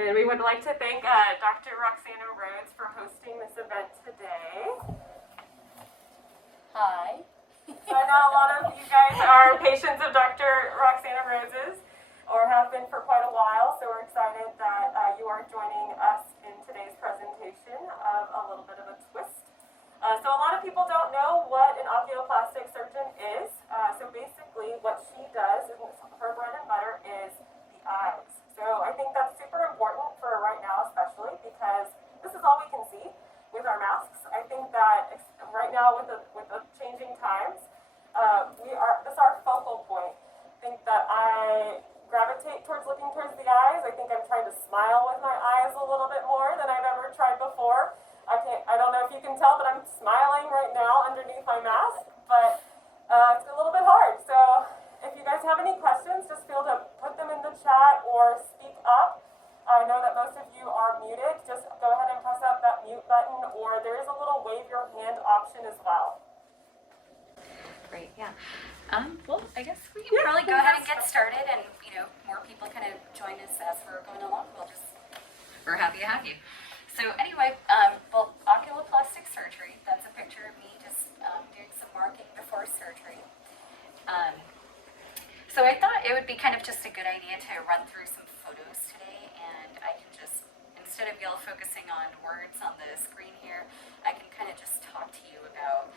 And we would like to thank Dr. Roxana Rhodes for hosting this event today. Hi. So I know a lot of you guys are patients of Dr. Roxana Rhodes's, or have been for quite a while, so we're excited that you are joining us in today's presentation of a little bit of a twist. So a lot of people don't know what an oculoplastic surgeon is. So basically what she does, and her bread and butter, is the eyes. So I think that's super important for right now, especially because this is all we can see with our masks. I think that right now with the changing times, this is our focal point. I think that I gravitate towards looking towards the eyes. I think I'm trying to smile with my eyes a little bit more than I've ever tried before. I don't know if you can tell, but I'm smiling right now underneath my mask, but it's a little bit hard. So if you guys have any questions, just feel to put them in the chat or speak up. I know that most of you are muted. Just go ahead and press up that mute button, or there is a little wave your hand option as well. Great, yeah. Well, I guess we can probably go ahead and get started, and more people kind of join us as we're going along. We're happy to have you. So anyway, well, oculoplastic surgery. That's a picture of me just doing some marking before surgery. So I thought it would be kind of just a good idea to run through some photos today, and I can just, instead of y'all focusing on words on the screen here, I can kind of just talk to you about,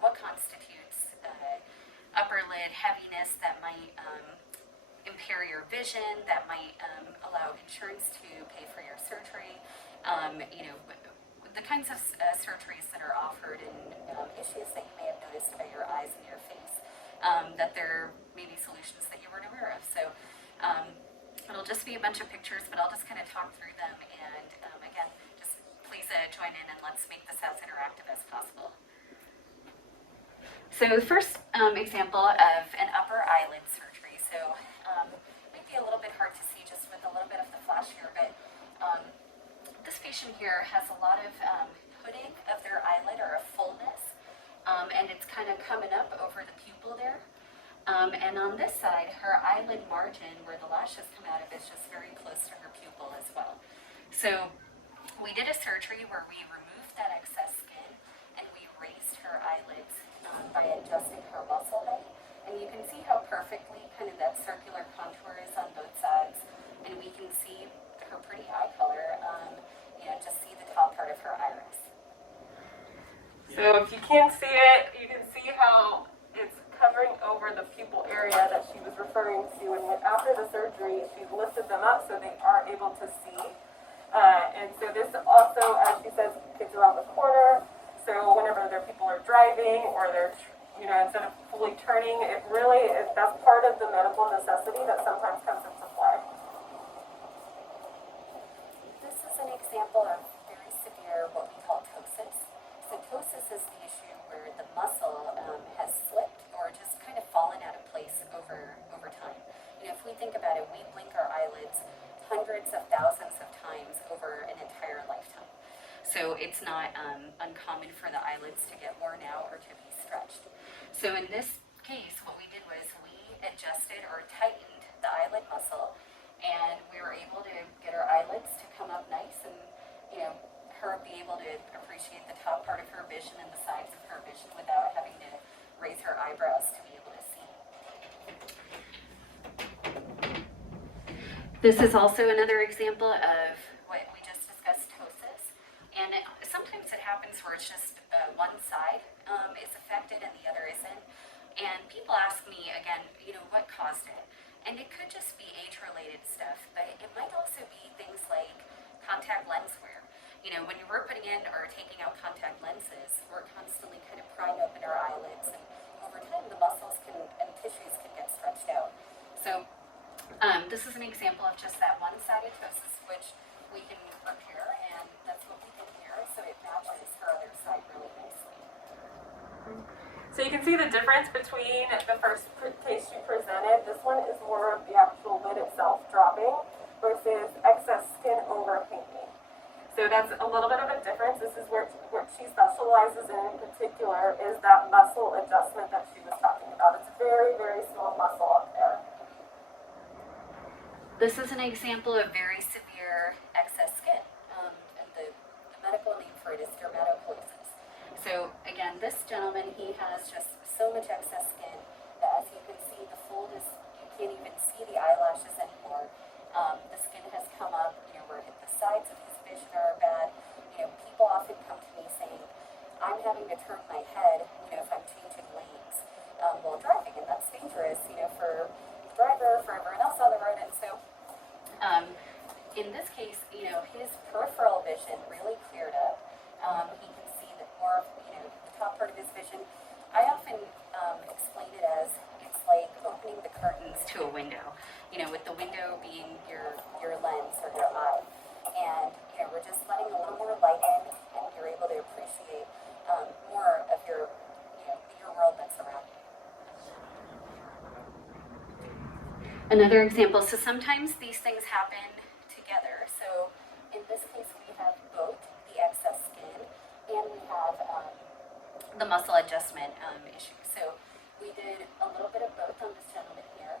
what constitutes upper lid heaviness that might impair your vision, that might allow insurance to pay for your surgery, the kinds of surgeries that are offered, and issues that you may have noticed about your eyes and your face, that there may be solutions that you weren't aware of. So it'll just be a bunch of pictures, but I'll just kind of talk through them, and again, just please join in, and let's make this as interactive as possible. So the first example of an upper eyelid surgery. So it might be a little bit hard to see just with a little bit of the flash here, but this patient here has a lot of hooding of their eyelid, or a fullness, and it's kind of coming up over the pupil there. And on this side, her eyelid margin, where the lashes come out of, is just very close to her pupil as well. So we did a surgery where we removed that excess skin, and we raised her eyelids by adjusting her muscle height. And you can see how perfectly kind of that circular contour is on both sides. And we can see her pretty eye color, just see the top part of her iris. So if you can't see it, you can see how it's covering over the pupil area that she was referring to. And after the surgery, she's lifted them up so they are able to see. And so this also, as she says, gets around the corner. So whenever people are driving, or they're, instead of fully turning, that's part of the medical necessity that sometimes comes into play. This is an example of very severe, what we call ptosis. So ptosis is the issue where the muscle has slipped or just kind of fallen out of place over time. If we think about it, we blink our eyelids hundreds of thousands of times over an entire lifetime. So it's not uncommon for the eyelids to get worn out or to be stretched. So in this case, what we did was we adjusted or tightened the eyelid muscle, and we were able to get her eyelids to come up nice, and her be able to appreciate the top part of her vision and the sides of her vision without having to raise her eyebrows to be able to see. This is also another example of what we just discussed, ptosis. And sometimes it happens where it's just one side is affected and the other isn't. And people ask me, again, what caused it? And it could just be age-related stuff, but it might also be things like contact lens wear. When we're putting in or taking out contact lenses, we're constantly kind of prying open our eyelids, and over time the muscles and tissues can get stretched out. So this is an example of just that one-sided ptosis, which we can repair, and that's what we did here, so it matches her other side really nicely. So you can see the difference between the first case you presented. This one is more of the actual lid itself dropping versus excess skin overhanging. So that's a little bit of a difference. This is where she specializes in particular, is that muscle adjustment that she was talking about. It's a very, very small muscle up there. This is an example of very severe their excess skin. And the medical name for it is dermatocolisis. So again, this gentleman, he has just so much excess skin that, as you can see, the fold is, you can't even see the eyelashes anymore. The skin has come up, where the sides of his vision are bad. People often come to me saying, I'm having to turn my head, if I'm changing lanes while driving, and that's dangerous, for the driver, for everyone else on the road. And so, in this case, his peripheral vision really cleared up. He can see that more of, the top part of his vision. I often explain it as it's like opening the curtains to a window, with the window being your lens or your eye. And, we're just letting a little more light in, and you're able to appreciate more of your world that's around you. Another example, so sometimes these things happen together. So in this case, we have both the excess skin and we have the muscle adjustment issue. So we did a little bit of both on this gentleman here.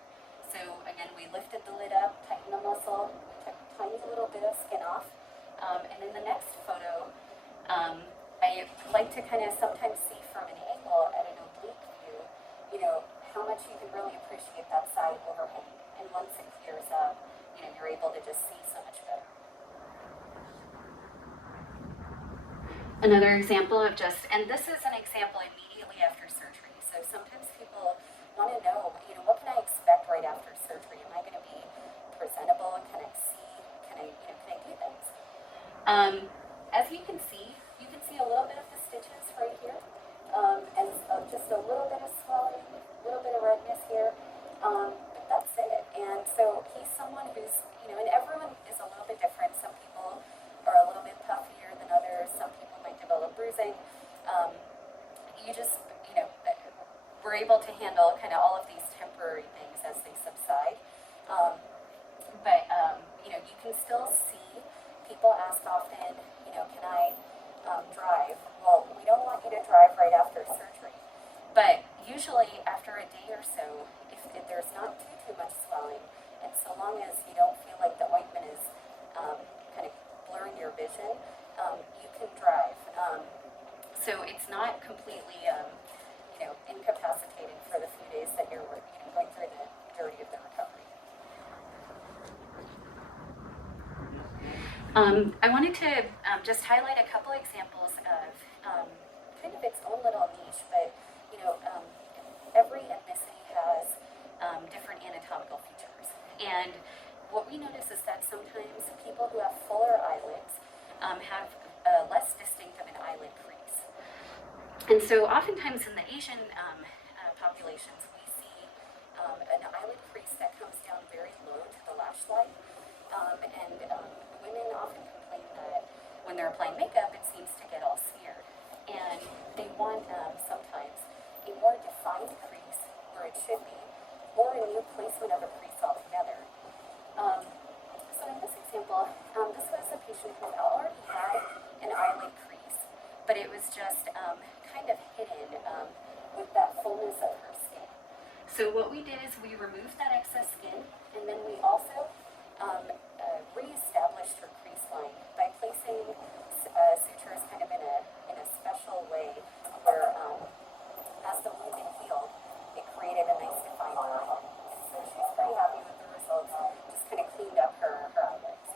So again, we lifted the lid up, tightened the muscle, took a tiny little bit of skin off. And in the next photo, I like to kind of sometimes see from an angle at an oblique view, how much you can really appreciate that side overhang. And once it clears up, you're able to just see so much better. Another example of and this is an example immediately after surgery. So sometimes people want to know, what can I expect right after surgery? Am I going to be presentable? Can I see? Can I do things? As you can see a little bit of the stitches right here, and just a little bit of swelling, a little bit of redness here, but that's it. And so he's someone who's, and everyone is a little bit different. Some people are a little bit puffier than others. Some people might develop bruising. We're able to handle kind of all of these temporary things as they subside. But you can still see people ask often, can I drive? Well, we don't want you to drive right after surgery. But usually after a day or so, if there's not too much swelling, and so long as you don't feel like the ointment is kind of blurring your vision, you can drive. So it's not completely, incapacitating for the few days that you're going through the majority of the recovery. I wanted to just highlight a couple examples of kind of its own little niche, but every ethnicity has different anatomical features. And what we notice is that sometimes people who have fuller eyelids have less distinct of an eyelid crease. And so oftentimes in the Asian populations, we see an eyelid crease that comes down very low to the lash line. And women often complain that when they're applying makeup, it seems to get all smeared. And they want sometimes a more defined crease where it should be, or a new placement of a crease altogether. So in this example, this was a patient who already had an eyelid crease, but it was just kind of hidden with that fullness of her skin. So what we did is we removed that excess skin, and then we also re-established her crease line by placing sutures kind of in a special way where as the wound healed, it created a nice defined line. So she's pretty happy with the results, just kind of cleaned up her eyelids.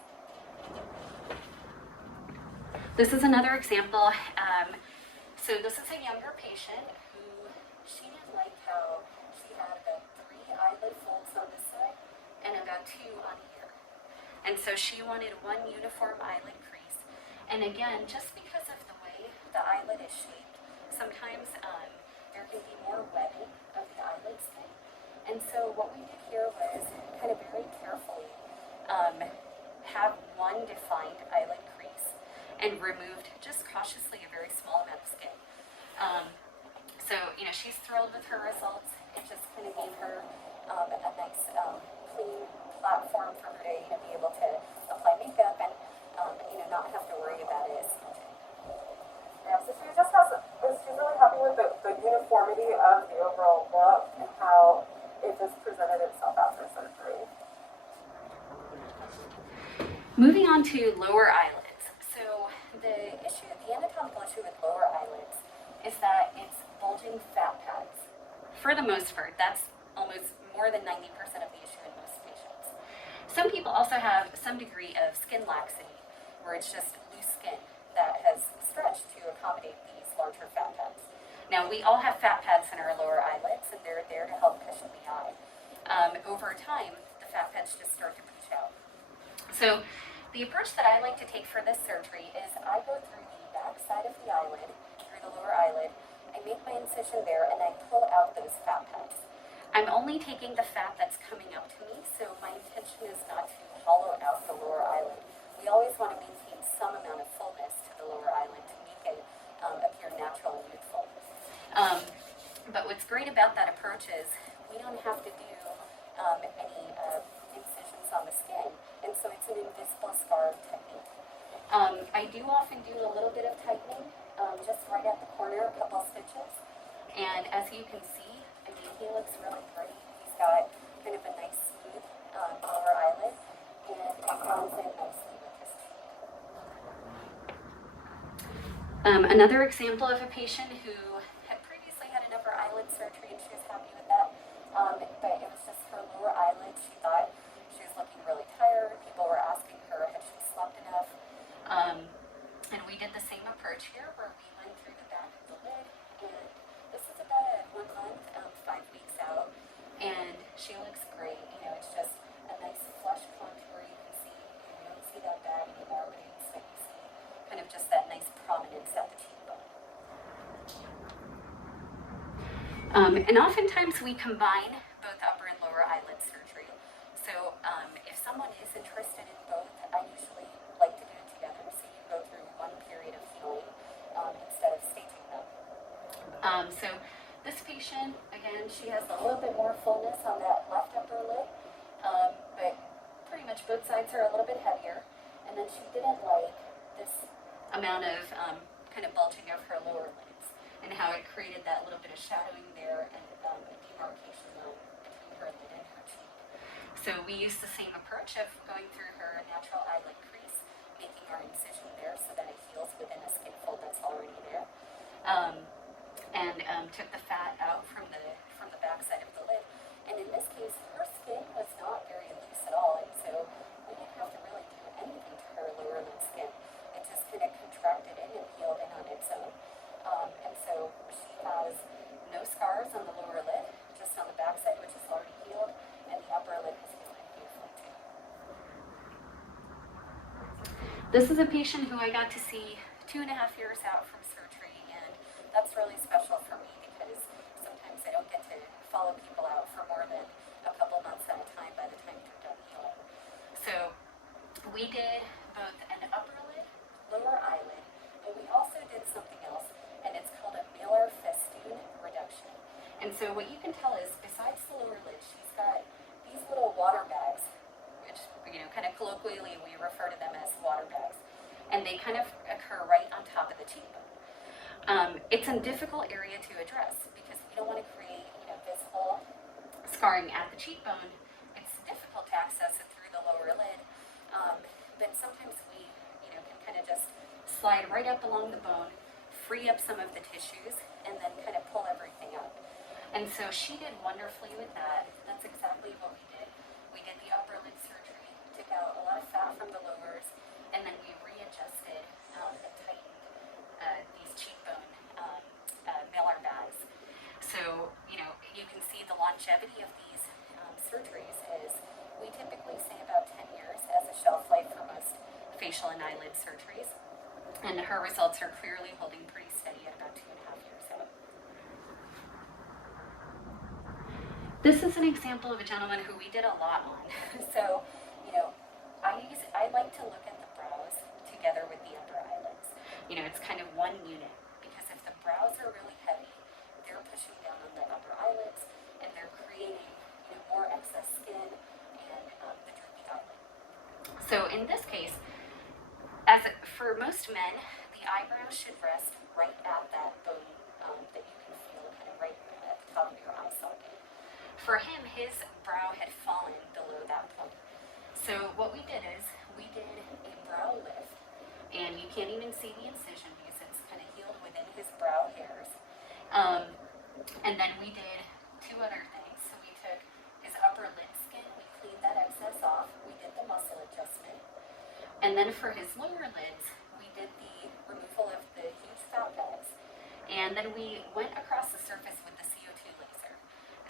This is another example. So this is a younger patient who she didn't like how she had about 3 eyelid folds on this side and about 2 on here. And so she wanted one uniform eyelid crease. And again, just because of the way the eyelid is shaped, sometimes there can be more webbing of the eyelid skin. And so what we did here was kind of very carefully have one defined eyelid crease and removed just cautiously a very small amount of skin. So, she's thrilled with her results. It just kind of gave her a nice clean platform for her to be able to apply makeup and not have to worry about it. Yeah, so she's really happy with the uniformity of the overall look and how it just presented itself after surgery. Moving on to lower eyelids. So the anatomical issue with lower eyelids is that it's bulging fat pads. For the most part, that's almost more than 90% of the issue in most patients. Some people also have some degree of skin laxity, where it's just loose skin that has stretched to accommodate these larger fat pads. Now, we all have fat pads in our lower eyelids, and they're there to help cushion the eye. Over time, the fat pads just start to push out. So the approach that I like to take for this surgery is I go through the back side of the eyelid, through the lower eyelid, I make my incision there, and I pull out those fat pads. I'm only taking the fat that's coming up to me, so my intention is not to hollow out the lower eyelid. We always want to maintain some amount of fullness to the lower eyelid to make it appear natural and youthful. But what's great about that approach is we don't have to do any incisions on the skin, and so it's an invisible scar technique. I do often do a little bit of tightening, just right at the corner, a couple stitches, and as you can see, I mean, he looks really great. He's got kind of a nice smooth lower eyelid, and it comes in nicely with his teeth. Another example of a patient who had previously had an upper eyelid surgery, and she was happy with that, but it was just her lower eyelid. She thought she was looking really tired. People were asking her, had she slept enough? And we did the same approach here, where we went through the back of the lid, and this is about a 1 month, 5 weeks out, and she looks great. You know, it's just a nice flush contour. You can see, you don't see that bag anymore, but you see kind of just that nice prominence at the cheekbone. And oftentimes we combine both upper and lower eyelid surgery. So if someone is interested in both, I usually like to do it together, so you go through one period of healing instead of staging them. So this patient, again, she has a little bit more fullness on that left upper lid, but pretty much both sides are a little bit heavier, and then she didn't like this amount of kind of bulging of her lower lids, and how it created that little bit of shadowing there and a demarcation line between her lid and her cheek. So we used the same approach of going through her natural eyelid crease, making our incision there so that it heals within a skin fold that's already there, and took the fat out from the back side of the lid. And in this case, her skin was not very loose at all, and so we didn't have to really do anything to her lower lid skin. It just kind of contracted in and healed in on its own. And so she has no scars on the lower lid, just on the back side, which is already healed, and the upper lid is healed beautifully too. This is a patient who I got to see 2.5 years out from surgery, and that's really special for me because sometimes I don't get to follow people out for more than a couple months at a time by the time they're done healing. So we did both an upper lid, lower eyelid, but we also did something else, and it's called a malar festoon reduction. And so what you can tell is, besides the lower lid, she's got these little water bags, which, you know, kind of colloquially we refer to them as water bags, and they kind of occur right on top of the cheekbone. It's a difficult area to address because we don't want to create, you know, visible scarring at the cheekbone. It's difficult to access it through the lower lid, but sometimes we, you know, can kind of just slide right up along the bone, free up some of the tissues, and then kind of pull everything up. And so she did wonderfully with that. That's exactly what we did. We did the upper lid surgery, took out a lot of fat from the lowers, and then we readjusted and tightened these cheekbone malar bags. So, you know, you can see the longevity of these surgeries is, we typically say about 10 years as a shelf life for most facial and eyelid surgeries. And her results are clearly holding pretty steady at about 2.5 years out. This is an example of a gentleman who we did a lot on. So, you know, I like to look at the brows together with the upper eyelids. You know, it's kind of one unit, because if the brows are really heavy, they're pushing down on the upper eyelids, and they're creating, you know, more excess skin and the droopy eyelid. So in this case, for most men, the eyebrows should rest right at that bone that you can feel kind of right at the top of your eye socket. For him, his brow had fallen below that point. So what we did is we did can't even see the incision because it's kind of healed within his brow hairs. And then we did two other things. So we took his upper lid skin, we cleaned that excess off, we did the muscle adjustment. And then for his lower lids, we did the removal of the huge fat bags. And then we went across the surface with the CO2 laser.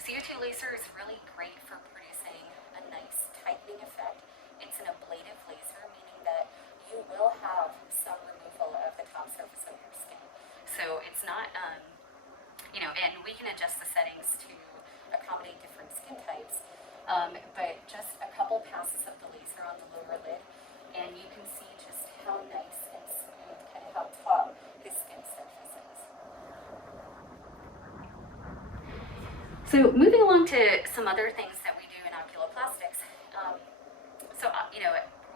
The CO2 laser is really great for producing a nice tightening effect. It's an ablative laser, meaning that you will have some removal of the top surface of your skin. So it's not, and we can adjust the settings to accommodate different skin types, but just a couple passes of the laser on the lower lid, and you can see just how nice and smooth, kind of how taut his skin surface is. So moving along to some other things that we do in oculoplastics.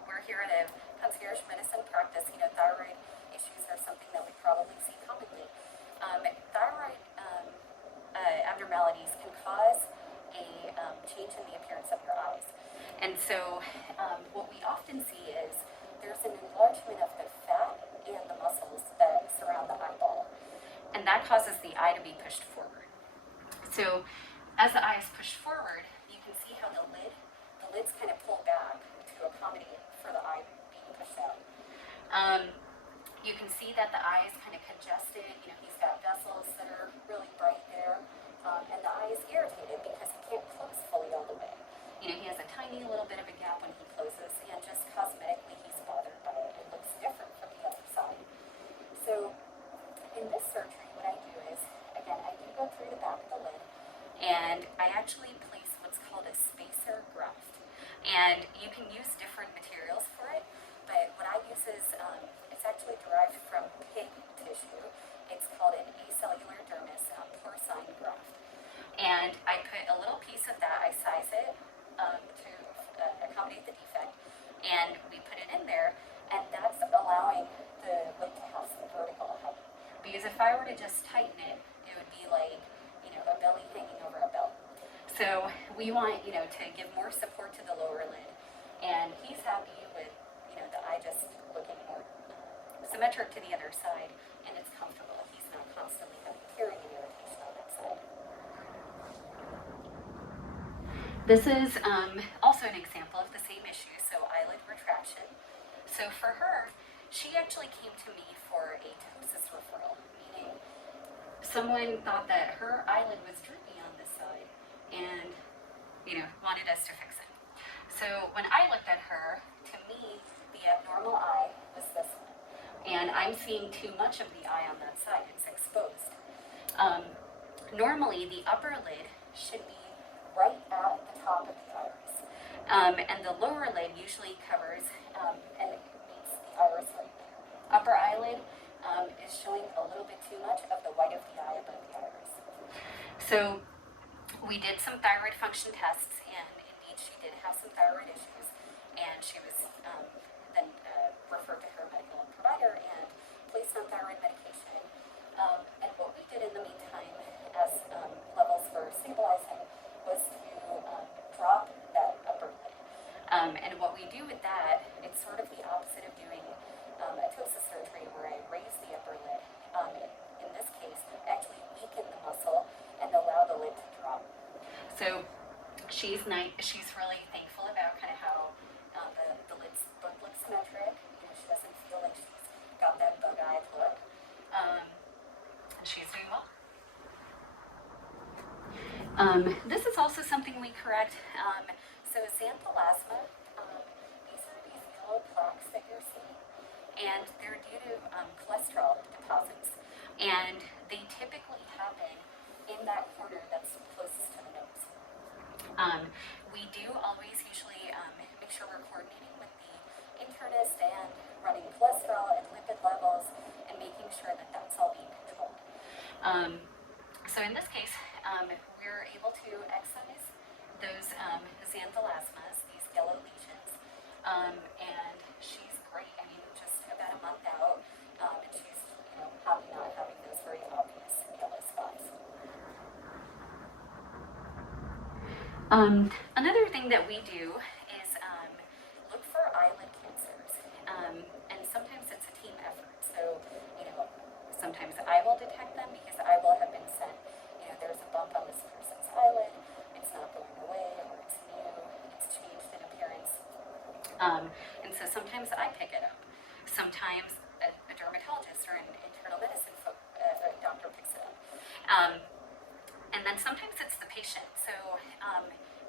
We're here at a concierge medicine practice. Thyroid issues are something that we probably see commonly. Thyroid abnormalities can cause a change in the appearance of your eyes. And so what we often see is there's an enlargement of the fat and the muscles that surround the eyeball. And that causes the eye to be pushed forward. So as the eye is pushed forward, you can see how the lids kind of pull back to accommodate for the eye being pushed out. You can see that the eye is kind of congested. He's got vessels that are really bright there, and the eye is irritated because he can't close fully all the way. He has a tiny little bit of a gap when he closes, and just cosmetically he's bothered by it. It looks different from the other side. So in this surgery, what I do is, again, I do go through the back of the lid, and I actually place what's called a spacer graft. And you can use different materials for it, but what I use is, it's actually derived from pig tissue. It's called an acellular dermis porcine graft. And I put a little piece of that, I size it to accommodate the defect, and we put it in there, and that's allowing the lid to have some vertical height. Because if I were to just tighten it, it would be like, a belly hanging over a belt. So we want, to give more support to the lower lid, and he's happy with, the eye just looking more symmetric to the other side, and it's comfortable. He's not constantly having tearing and irritation on that side. This is also an example of the same issue, so eyelid retraction. So for her, she actually came to me for a ptosis referral, meaning someone thought that her eyelid was droopy on this side and, wanted us to fix it. So when I looked at her, to me, the abnormal eye was this one. And I'm seeing too much of the eye on that side. It's exposed. Normally, the upper lid should be right at the top of the iris. And the lower lid usually covers and it meets the iris right there. Upper eyelid is showing a little bit too much of the white of the eye above the iris. So we did some thyroid function tests, and indeed she did have some thyroid issues, and she was then referred to her medical provider and placed on thyroid medication. And what we did in the meantime, as levels were stabilizing, was to drop that upper lid. And what we do with that, it's sort of the opposite of doing a ptosis surgery where I raise the upper lid. In this case, I actually weaken the muscle and allow the lid to drop. So she's really thankful about kind of how the lids look symmetric. She doesn't feel like she's got that bug-eyed look. And she's doing well. This is also something we correct. So xanthelasma, these are these yellow plaques that you're seeing, and they're due to cholesterol deposits. And they typically happen in that corner that's closest to the nose. We do always usually make sure we're coordinating with the internist and running cholesterol and lipid levels and making sure that that's all being controlled. So in this case, we're able to excise those xanthelasmas, these yellow lesions, and she's great. I mean, just about a month out, and she's happy not having those very obvious yellow spots. Another thing that we do is look for eyelid cancers, and sometimes it's a team effort. I will detect them because I will have been sent, there's a bump on this person's eyelid, it's not going away, or it's new, it's changed in appearance. And so sometimes I pick it up. Sometimes a dermatologist or an internal medicine doctor picks it up. And then sometimes it's the patient. So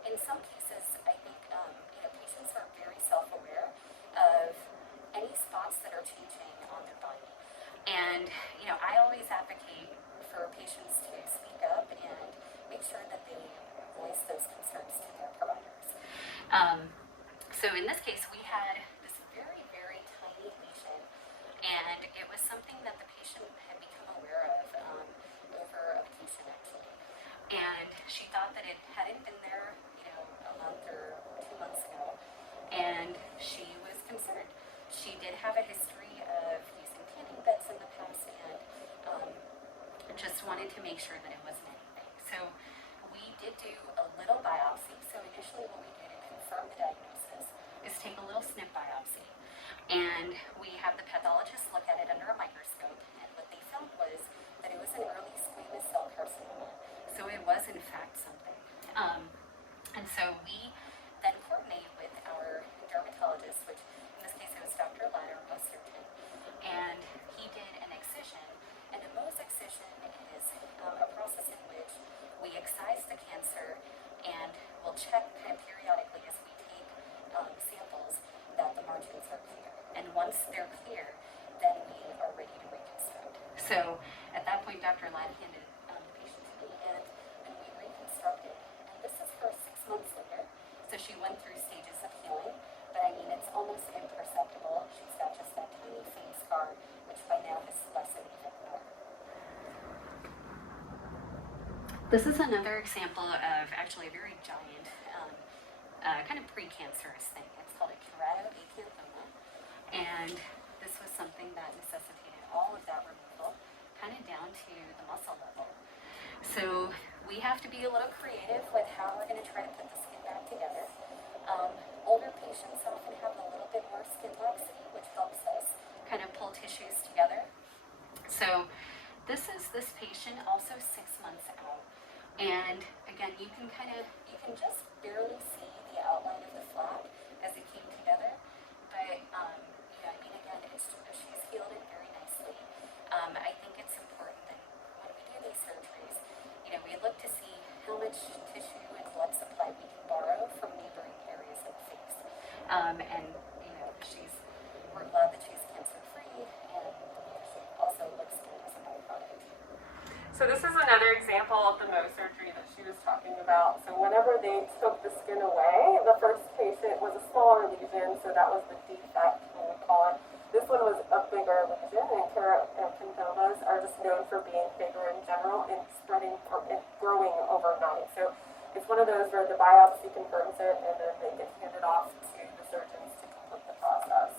in some cases, I think patients are very self-aware of any spots that are changing on their body. And I always advocate for patients to speak up and make sure that they voice those concerns to their providers. So in this case, we had this very, very tiny lesion, and it was something that the patient had become aware of over a vacation, actually. And she thought that it hadn't been there, a month or 2 months ago, and she was concerned. She did have a history of using tanning beds in the past, and just wanted to make sure that it wasn't anything. So we did do a little biopsy. So initially what we do to confirm the diagnosis is take a little snip biopsy. And we have the pathologist look at it under a microscope, and what they found was that it was an early squamous cell carcinoma. So it was in fact something. And so we then coordinate with our dermatologist, which in this case it was Dr. Ladd, our Mohs surgeon, and he did an excision. And a Mohs excision is a process in which we excise the cancer, and we'll check kind of periodically as we take samples that the margins are clear. And once they're clear, then we are ready to reconstruct. So at that point, Dr. Ladd handed the patient to me, and we reconstructed. And this is her 6 months later. So she went through stages of healing, but I mean, it's almost imperceptible. She's got just that tiny faint scar, which by now has lessened even more. This is another example of actually a very giant, kind of precancerous thing. It's called a keratoacanthoma, and this was something that necessitated all of that removal, kind of down to the muscle level. So we have to be a little creative with how we're going to try to put the skin back together. Older patients often have a little bit more skin laxity, which helps us kind of pull tissues together. So this is this patient, also 6 months out. And again, you can just barely see the outline of the flap as it came together. But, again, she's healed it very nicely. I think it's important that when we do these surgeries, we look to see how much tissue and blood supply we can borrow from neighboring areas of the face. We're glad that she's cancer-free, and she also looks good as a byproduct. So this is another example of the Mohs surgery that she was talking about. So whenever they took the skin away, the first patient was a smaller lesion, so that was the defect, we would call it. This one was a bigger lesion, and keratoacanthoma are just known for being bigger in general and spreading and growing overnight. So it's one of those where the biopsy confirms it, and then they get handed off to the surgeons to complete the process.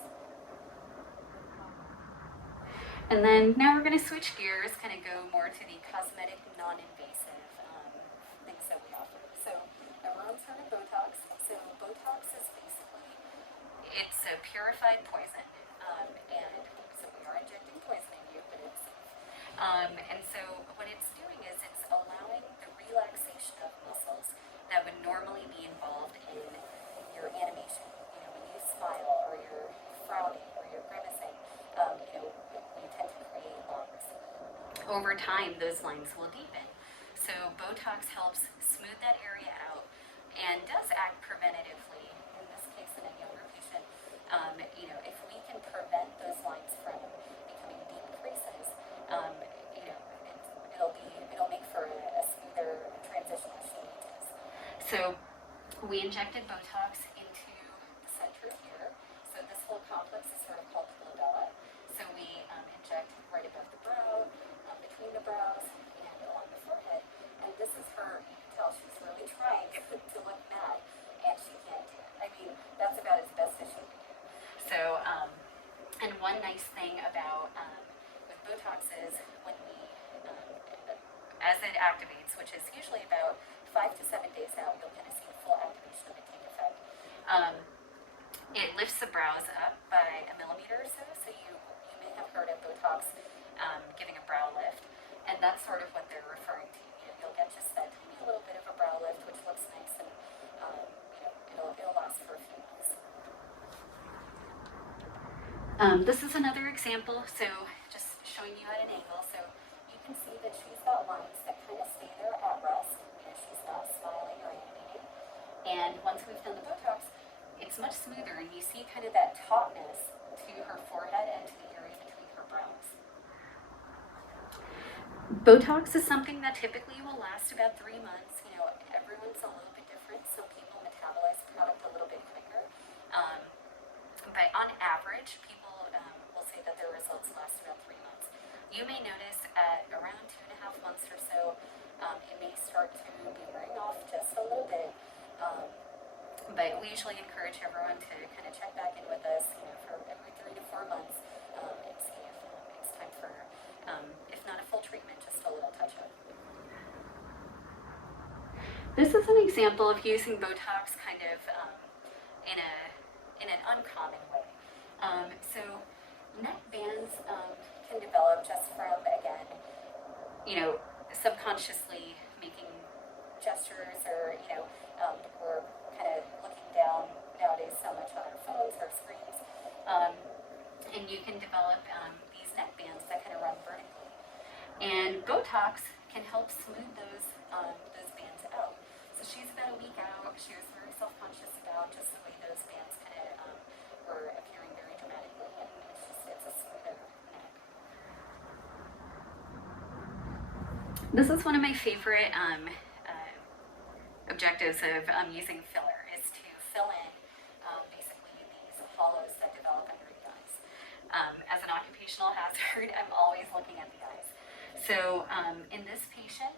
And then now we're going to switch gears, kind of go more to the cosmetic, non-invasive things that we offer. So everyone's heard of Botox. So Botox is basically, it's a purified poison. And so we are injecting poison in you, but it's safe. And so what it's doing is it's allowing the relaxation of muscles that would normally be involved in your animation. When you smile or you're frowning or you're grimacing, you tend to create lines. Over time, those lines will deepen. So Botox helps smooth that area out and does act preventatively. In this case, in a younger patient, if we can prevent those lines from becoming deep creases, it'll make for a smoother transition as she ages. So we injected Botox into the center here. So this whole complex is sort of called the glabella. So we inject right above the brow, between the brows, and along the forehead. And this is her, you can tell she's really trying to look mad, and she can't do it. I mean, that's about as best as she can do. So, and one nice thing about with Botox is when we, as it activates, which is usually about 5 to 7 days out, you'll kind of see the full activation of it take effect. It lifts the brows up by 1 millimeter or so. So you may have heard of Botox giving a brow lift. And that's sort of what they're referring to. You'll get just that tiny little bit of a brow lift, which looks nice, and it'll last for a few months. This is another example, so just showing you at an angle. So you can see that she's got lines that kind of stay there at rest. She's not smiling or animating. And once we've done the Botox, it's much smoother, and you see kind of that tautness to her forehead and to the area between her brows. Botox is something that typically will last about 3 months. Everyone's a little bit different. Some people metabolize the product a little bit quicker. But on average, people will say that their results last about 3 months. You may notice at around 2.5 months or so, it may start to be wearing off just a little bit. But we usually encourage everyone to kind of check back in with us, for every 3 to 4 months, and see if it's time for, if not a full treatment, just a little touch-up. This is an example of using Botox kind of in an uncommon way. So neck bands can develop just from, again, subconsciously making gestures, or we're kind of looking down nowadays so much on our phones or screens, and you can develop these neck bands that kind of run vertically. And Botox can help smooth those bands out. So she's about a week out. She was very self-conscious about just the way those bands kind of were appearing very dramatically, and it's a smoother neck. This is one of my favorite objectives of using filler, is to fill in basically these hollows that develop under the eyes. As an occupational hazard, I'm always looking at the eyes. So in this patient,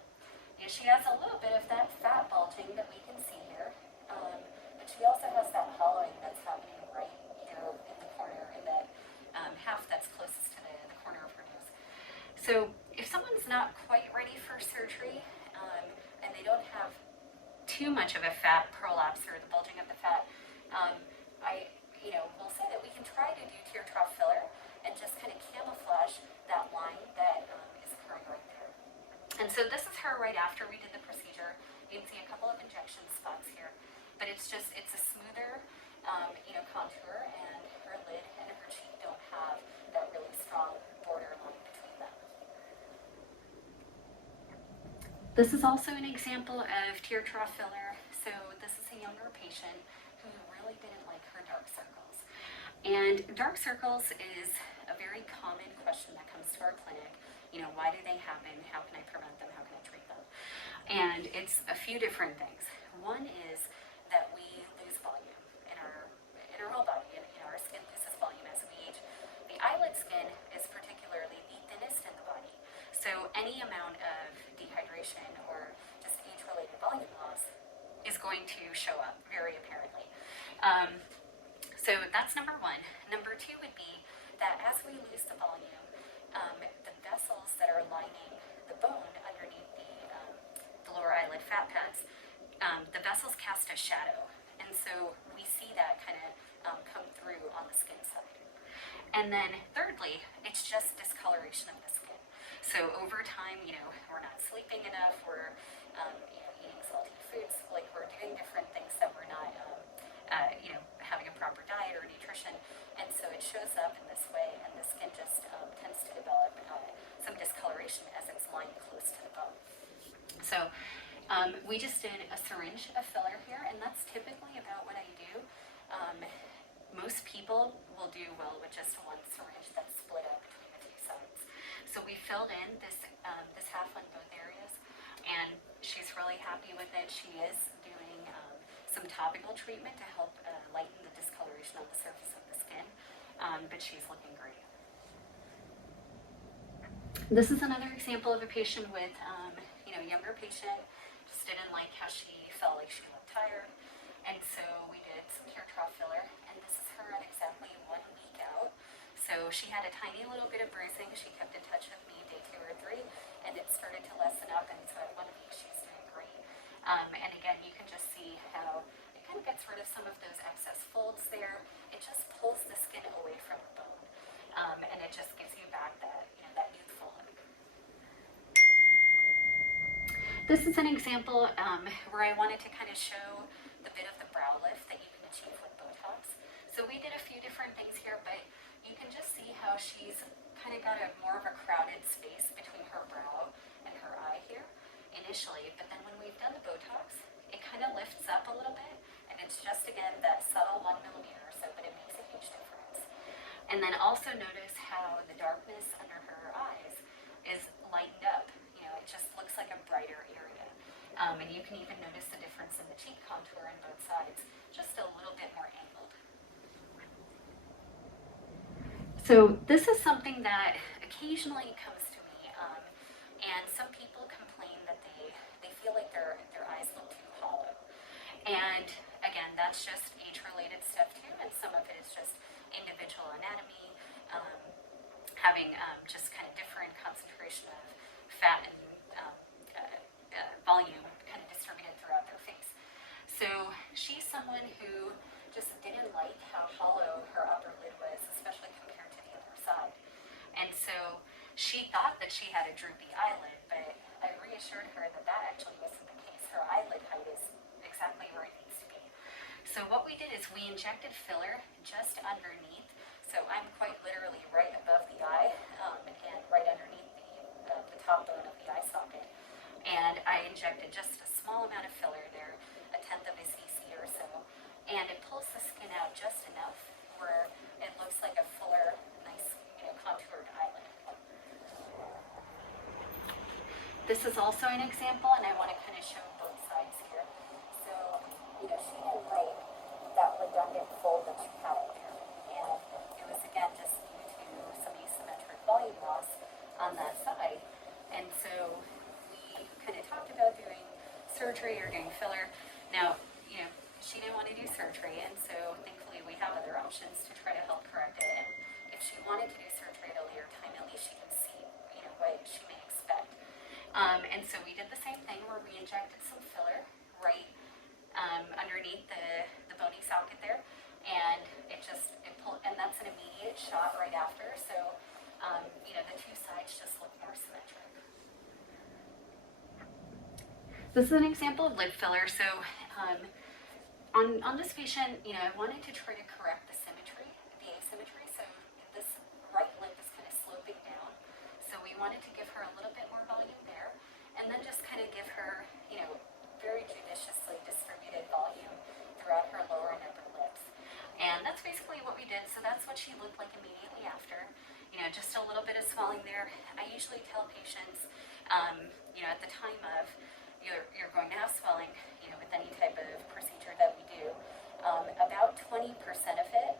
she has a little bit of that fat bulging that we can see here, but she also has that hollowing that's happening right here in the corner, in that half that's closest to the corner of her nose. So if someone's not quite ready for surgery, and they don't have too much of a fat prolapse or the bulging of the fat, I will say that we can try to do tear trough filler and just kind of camouflage that line that is occurring right there. And so this is her right after we did the procedure. You can see a couple of injection spots here, but it's a smoother, contour, and her lid and her cheek don't have that really strong border line between them. This is also an example of tear trough filler. So this is a younger patient who really didn't like her dark circles. And dark circles is a very common question that comes to our clinic. Why do they happen? How can I prevent them? How can I treat them? And it's a few different things. One is that we lose volume in our whole body, and our skin loses volume as we age. The eyelid skin is particularly the thinnest in the body. So any amount of dehydration or just age-related volume loss is going to show up very apparently. So that's number one. Number two would be that as we lose the volume, the vessels that are lining the bone underneath the lower eyelid fat pads, the vessels cast a shadow. And so we see that kind of come through on the skin side. And then thirdly, it's just discoloration of the skin. So over time, we're not sleeping enough, we're eating salty foods, like we're doing different things that we're not, having a proper diet or nutrition. And so it shows up in this way, and the skin just tends to develop some discoloration as it's lying close to the bone. So we just did a syringe of filler here, and that's typically about what I do. Most people will do well with just one syringe that's split up between the two sides. So we filled in this half on both areas, and she's really happy with it. She is doing some topical treatment to help lighten the discoloration on the surface of the skin, but she's looking great. This is another example of a patient with, younger patient, just didn't like how she felt like she looked tired, and so we did some tear trough filler, and this is her at exactly 1 week out. So she had a tiny little bit of bruising. She kept in touch with me day 2 or 3, and it started to lessen up, and so at 1 week she's doing great. And again, you can just see how it kind of gets rid of some of those excess folds there. It just pulls the skin away from the bone, and it just gives you back that, that youthful look. This is an example where I wanted to kind of show the bit of the brow lift that you can achieve with Botox. So we did a few different things here, but you can just see how she's kind of got a more of a crowded space between her brow and her eye here initially, but then when we've done the Botox, it kind of lifts up a little bit, and it's just, again, that subtle 1 millimeter or so, but it makes a huge difference. And then also notice how the darkness under her eyes is lightened up. You know, it just looks like a brighter area. And you can even notice the difference in the cheek contour on both sides, just a little bit more angled. So this is something that occasionally comes to me, and some people complain that they feel like their eyes look too hollow. And again, that's just age-related stuff too, and some of it is just individual anatomy, having just kind of different concentration of fat and volume kind of distributed throughout their face. So she's someone who just didn't like how hollow her upper lid was, especially compared to the other side. And so she thought that she had a droopy eyelid, but I reassured her that that actually wasn't the case. Her eyelid height is exactly where it needs to be. So what we did is we injected filler just underneath. So I'm quite literally right above the eye and right underneath the top bone of the eye socket. And I injected just a small amount of filler there, 1/10 of a cc or so, and it pulls the skin out just enough where it looks like a fuller, nice, contoured eyelid. This is also an example, and I want to kind of show both sides here. So, she didn't like that redundant fold that she had up there, and it was, again, just due to some asymmetric volume loss on that side. And so we kind of talked about doing surgery or doing filler. Now, she didn't want to do surgery, and so thankfully we have other options to try to help correct it. And if she wanted to do surgery at a later time, at least she can see, what she may expect. And so we did the same thing where we injected some filler right underneath the bony socket there, and it pulled, and that's an immediate shot right after. So, the two sides just look more symmetric. This is an example of lid filler. So on this patient, I wanted to try to correct the asymmetry. So this right lip is kind of sloping down. So we wanted to give her a little bit more volume there, and then just kind of give her, very judiciously distributed volume throughout her lower and upper lips. And that's basically what we did. So that's what she looked like immediately after. Just a little bit of swelling there. I usually tell patients, at the time of you're going to have swelling, with any type of procedure that we do, about 20% of it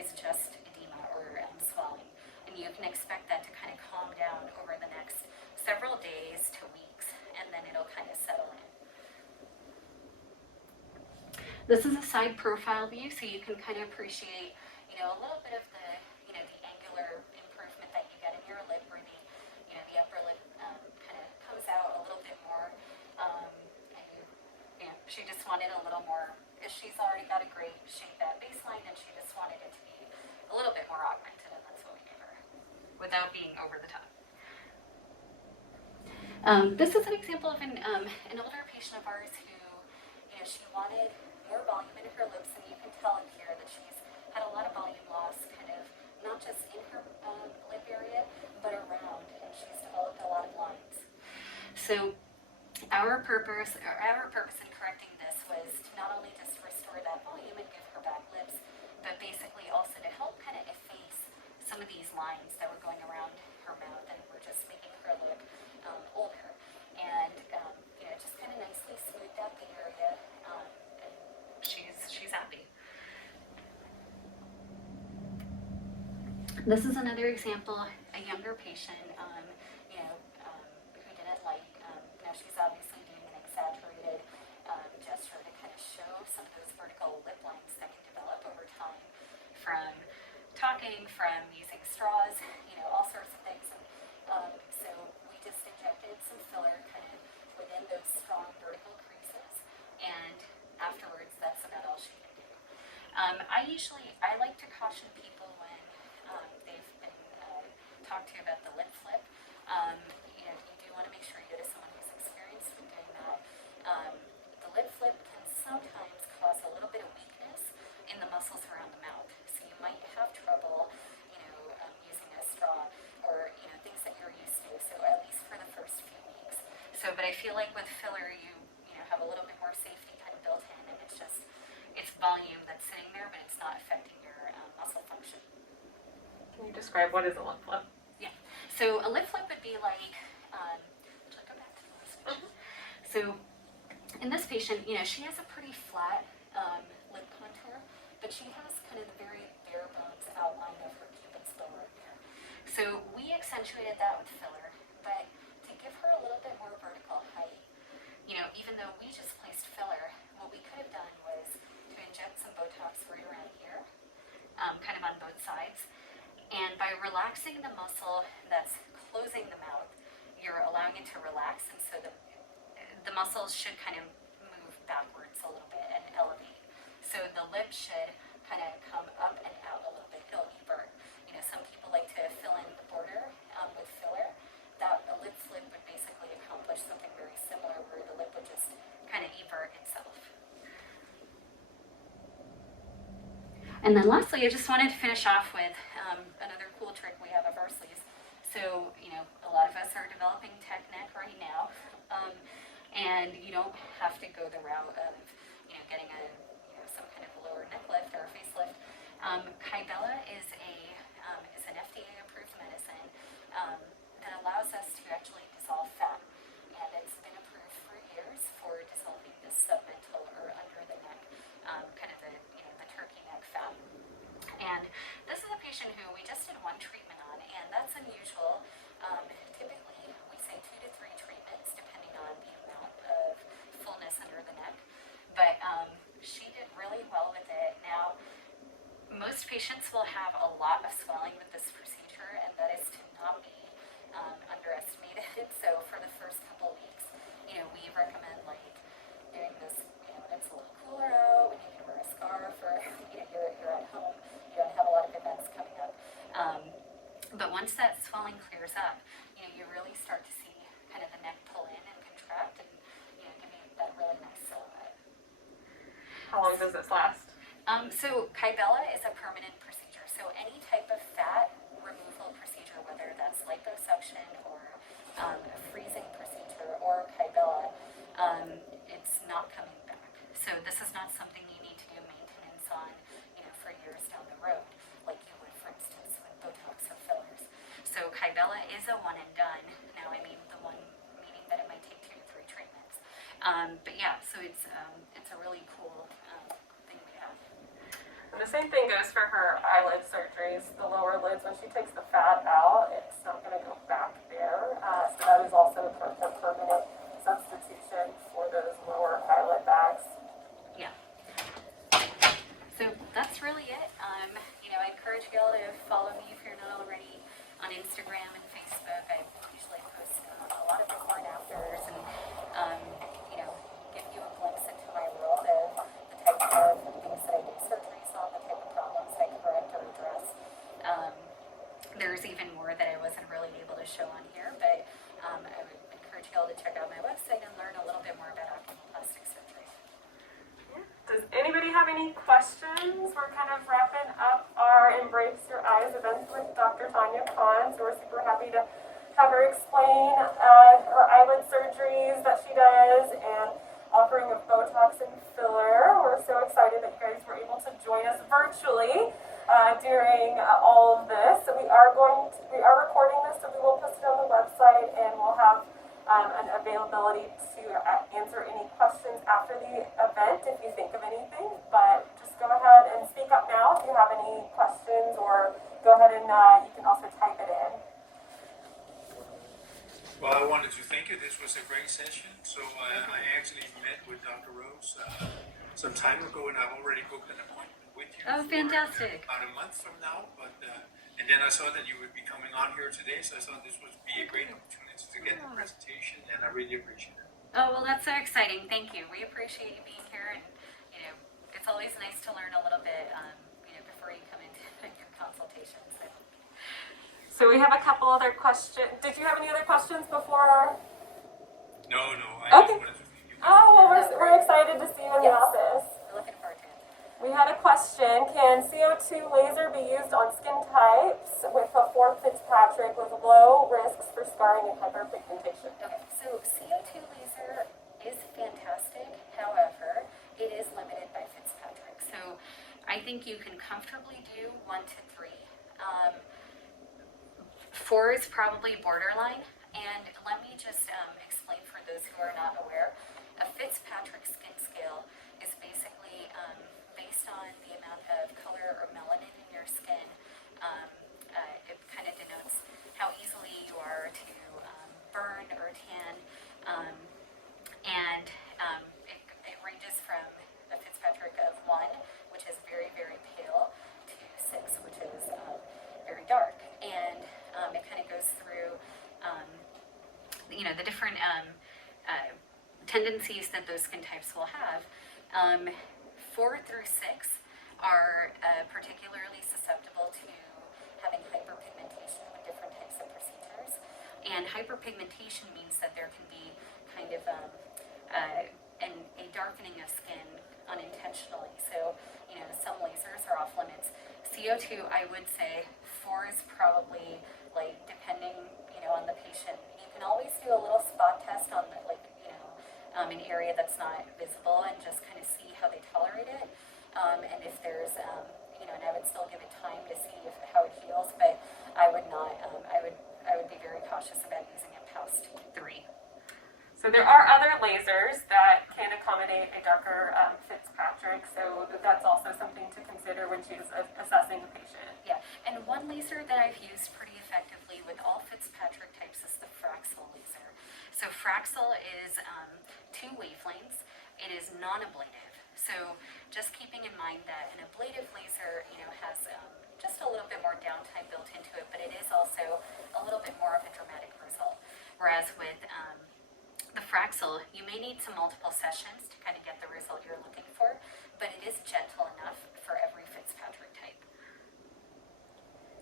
is just edema or swelling. And you can expect that to kind of calm down over the next several days to weeks, and then it'll kind of settle in. This is a side profile view, so you can kind of appreciate, a little bit of the, the angular improvement that you get in your lid, where the upper lid kind of comes out a little bit more. And she just wanted a little more. She's already got a great shape at baseline, and she just wanted it to be a little bit more augmented, and that's what we gave her, without being over the top. This is an example of an older patient of ours who, she wanted more volume in her lips, and you can tell up here that she's had a lot of volume loss, kind of not just in her lip area, but around, and she's developed a lot of lines. So our purpose in correcting this was to not only just restore that volume and give her back lips, but basically also to help kind of efface some of these lines that were going around her mouth and were just making her look older. And just kind of nicely smoothed out the area, and she's happy. This is another example, a younger patient, who didn't like, now she's obviously doing an exaggerated gesture to kind of show some of those vertical lip lines that can develop over time from talking, from using straws, all sorts of things. And so we just injected some filler kind of within those strong vertical creases, and afterwards that's about all she can do. I like to caution people when they've been talked to about the lip flip. You do want to make sure you go to someone who's experienced with But I feel like with filler, you know, have a little bit more safety kind of built in, and it's volume that's sitting there, but it's not affecting your muscle function. Can you describe what is a lip flip? Yeah. So a lip flip would be like, should I go back to the last patient? So in this patient, you know, she has a pretty flat lip contour, but she has kind of the very bare bones outline of her cupid's bow right there. So we accentuated that with filler, but to give her a little bit more vertical height, you know, even though we just placed filler, what we could have done was to inject some Botox right around here, kind of on both sides. And by relaxing the muscle that's closing the mouth, you're allowing it to relax, and so the muscles should kind of move backwards a little bit and elevate. So the lip should kind of come up and out a little bit. It'll evert. You know, some people like to fill in the border with filler. That a lip flip would basically accomplish something very similar, where the lip would just kind of evert itself. And then lastly, I just wanted to finish off with another cool trick we have up our sleeves. So, you know, a lot of us are developing tech neck right now, and you don't have to go the route of, you know, getting some kind of lower neck lift or a facelift. Kybella is an FDA-approved medicine that allows us to actually dissolve fat, and it's been approved for years for dissolving the submental or under the neck, kind of the turkey neck fat. And this is a patient who we just did one treatment on, and that's unusual. Typically, we say 2 to 3 treatments, depending on the amount of fullness under the neck. But she did really well with it. Now, most patients will have a lot of swelling with this procedure, and that is to not be underestimated. So for the first couple of weeks, you know, we recommend like doing this, you know, when it's a little cooler out, when you can wear a scarf, or you know, you're at home, you don't have a lot of events coming up. But once that swelling clears up, you know, you really start to see kind of the neck pull in and contract, and you know, give you that really nice silhouette. How long does this last? So Kybella is a permanent procedure. So any type of fat removal procedure, whether that's liposuction or a freezing procedure or Kybella, it's not coming back. So this is not something you need to do maintenance on, you know, for years down the road, like you would, for instance, with Botox or fillers. So Kybella is a one and done. Now, I mean the one meaning that it might take 2 to 3 treatments. But yeah, so it's a really cool thing we have. And the same thing goes for her eyelid surgeries. The lower lids, when she takes the fat out, it's not going to go back there. So that is also a permanent substitution for those lower eyelid bags. Yeah. So that's really it. You know, I encourage you all to follow me if you're not already on Instagram and Facebook. I usually post a lot of before and afters, and you know, give you a glimpse into my world of the type of things that I do surgeries on, the type of problems I correct or address. There's even more that I wasn't really able to show on here, but I would encourage you all to check out my website and learn a little bit more about oculoplastic surgery. Does anybody have any questions? We're kind of wrapping up our Embrace Your Eyes event with Dr. Tanya Khan, so we're super happy to have her explain her eyelid surgeries that she does and offering of Botox and filler. We're so excited that you guys were able to join us virtually during all of this. So we are recording this, so we will post it on the website, and we'll have an availability to answer any questions after the event if you think of anything. But just go ahead and speak up now if you have any questions, or go ahead and you can also type it in. Well, I wanted to thank you. This was a great session. So I actually met with Dr. Rose some time ago, and I've already booked an appointment with you. Oh, fantastic. For, about a month from now. But and then I saw that you would be coming on here today, so I thought this would be a great opportunity to get the presentation, and I really appreciate it. Oh, well, that's so exciting. Thank you. We appreciate you being here, and you know, it's always nice to learn a little bit, you know, before you come into your consultations. So we have a couple other questions. Did you have any other questions before? No, I Okay. just wanted to thank you. Oh, well, we're excited to see you in the office. We're looking forward to it. We had a question. Can CO2 laser be used on skin types with a 4 Fitzpatrick with low risks for scarring and hyperpigmentation? Okay, so So CO2 laser is fantastic. However, it is limited by Fitzpatrick. So I think you can comfortably do 1 to 3. 4 is probably borderline. And let me just explain for those who are not aware. A Fitzpatrick skin scale is basically based on the amount of color or melanin in your skin. It kind of denotes how easily you are to burn or tan. It ranges from a Fitzpatrick of 1, which is very, very pale, to 6, which is very dark. And it kind of goes through, the different tendencies that those skin types will have. 4 through 6 are particularly susceptible to having hyperpigmentation with different types of procedures. And hyperpigmentation means that there can be kind of a darkening of skin unintentionally. So, some lasers are off limits. CO2, I would say 4 is probably, like, depending, on the patient. You can always do a little spot test on the, an area that's not visible and just kind of see how they tolerate it. And if there's, and I would still give it time to see how it heals, but I would not, I would be very cautious about using it past 3. So there are other lasers that can accommodate a darker Fitzpatrick, so that's also something to consider when she's assessing a patient. Yeah, and one laser that I've used pretty effectively with all Fitzpatrick types is the Fraxel laser. So Fraxel is 2 wavelengths. It is non-ablative. So just keeping in mind that an ablative laser, has just a little bit more downtime built into it, but it is also a little bit more of a dramatic result. Whereas with the Fraxel, you may need some multiple sessions to kind of get the result you're looking for, but it is gentle enough for every Fitzpatrick type.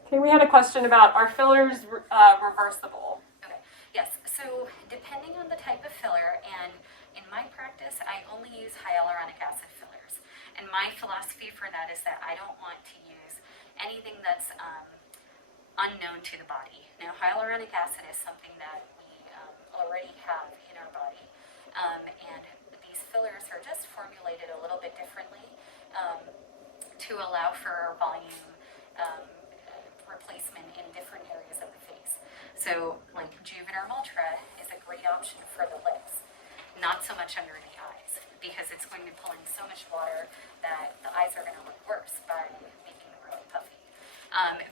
Okay, we had a question about, are fillers reversible? Okay, yes, so depending on the type of filler, and in my practice, I only use hyaluronic acid fillers. And my philosophy for that is that I don't want to use anything that's unknown to the body. Now, hyaluronic acid is something that we already have in our body, and these fillers are just formulated a little bit differently to allow for volume replacement in different areas of the face. So, like, Juvederm Ultra is a great option for the lips, not so much under the eyes, because it's going to pull in so much water that the eyes are going to look worse by making them really puffy.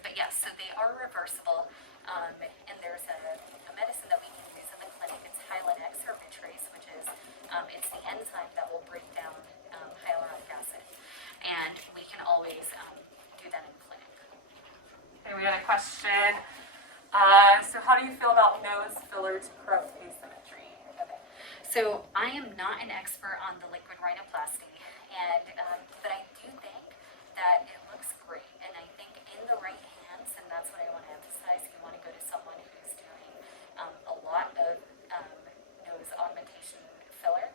But yes, so they are reversible, and there's a medicine that we can use in the clinic. It's Hylenex or Vitrace, which is it's the enzyme that will break down hyaluronic acid, and we can always do that in clinic. Okay, we had a question. So how do you feel about nose filler to correct asymmetry? Okay, so I am not an expert on the liquid rhinoplasty, and but I do think that it looks great, and I think in the right hands, and that's what I want to emphasize. You want to go to someone who's doing a lot of nose augmentation filler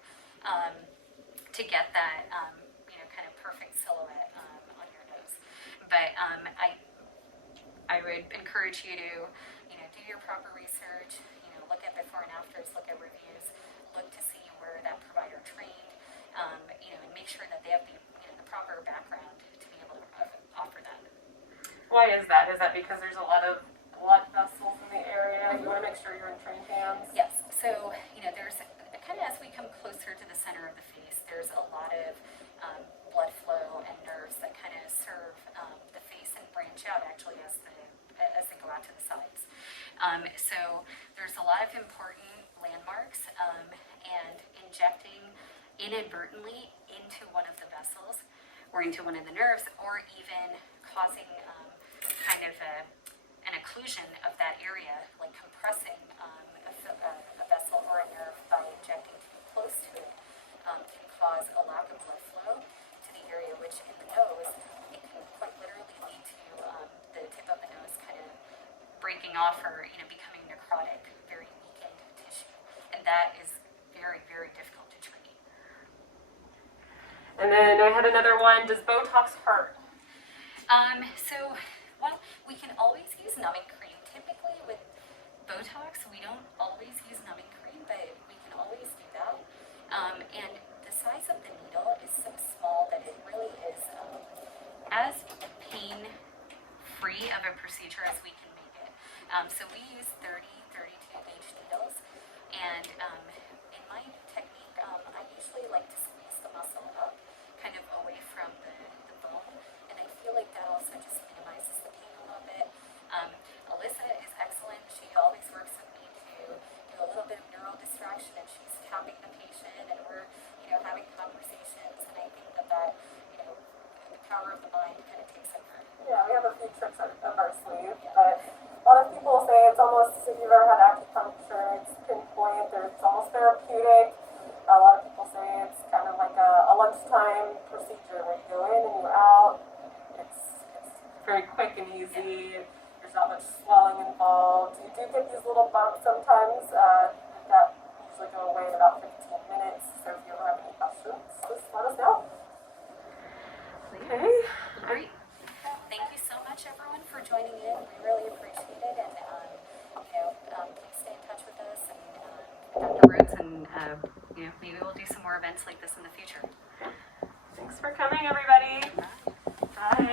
to get that kind of perfect silhouette on your nose. But I would encourage you to do your proper research. Look at before and afters, look at reviews, look to see where that provider trained, and make sure that they have the proper background to be able to offer that. Why is that? Is that because there's a lot of blood vessels in the area? You want to make sure you're in trained hands? Yes. So, there's kind of, as we come closer to the center of the face, there's a lot of blood flow and nerves that kind of serve the face and branch out actually as they go out to the sides. So there's a lot of important landmarks, and injecting inadvertently into one of the vessels or into one of the nerves, or even causing kind of an occlusion of that area, like compressing a vessel or a nerve by injecting too close to it, can cause a lack of blood flow to the area, which in the nose, it can quite literally lead to the tip of the nose kind of breaking off or becoming necrotic, very weakened tissue, and that is very, very difficult to treat. And then I had another one. Does Botox hurt? Well, we can always use numbing cream. Typically with Botox, we don't always use numbing cream, but procedure as we can make it. So we use 32 gauge needles, and in my technique, I usually like to squeeze the muscle up, kind of away from the bone, and I feel like that also just minimizes the pain a little bit. Alyssa is excellent. She always works with me to do a little bit of neural distraction, and she's tapping the patient, and we're, having conversations, and I think that, the power of the mind kind of takes over. Yeah, we have a few tricks up our sleeve, but a lot of people say it's almost, if you've ever had acupuncture, it's pinpoint, it's almost therapeutic. A lot of people say it's kind of like a lunchtime procedure where you go in and you're out. It's very quick and easy. There's not much swelling involved. You do get these little bumps sometimes that usually go away in about 15 minutes. So if you ever have any questions, just let us know. Okay. Great. Thank you so much, everyone, for joining in. We really appreciate it, and please stay in touch with us and Dr. Rhodes, and maybe we'll do some more events like this in the future. Thanks for coming, everybody. Bye.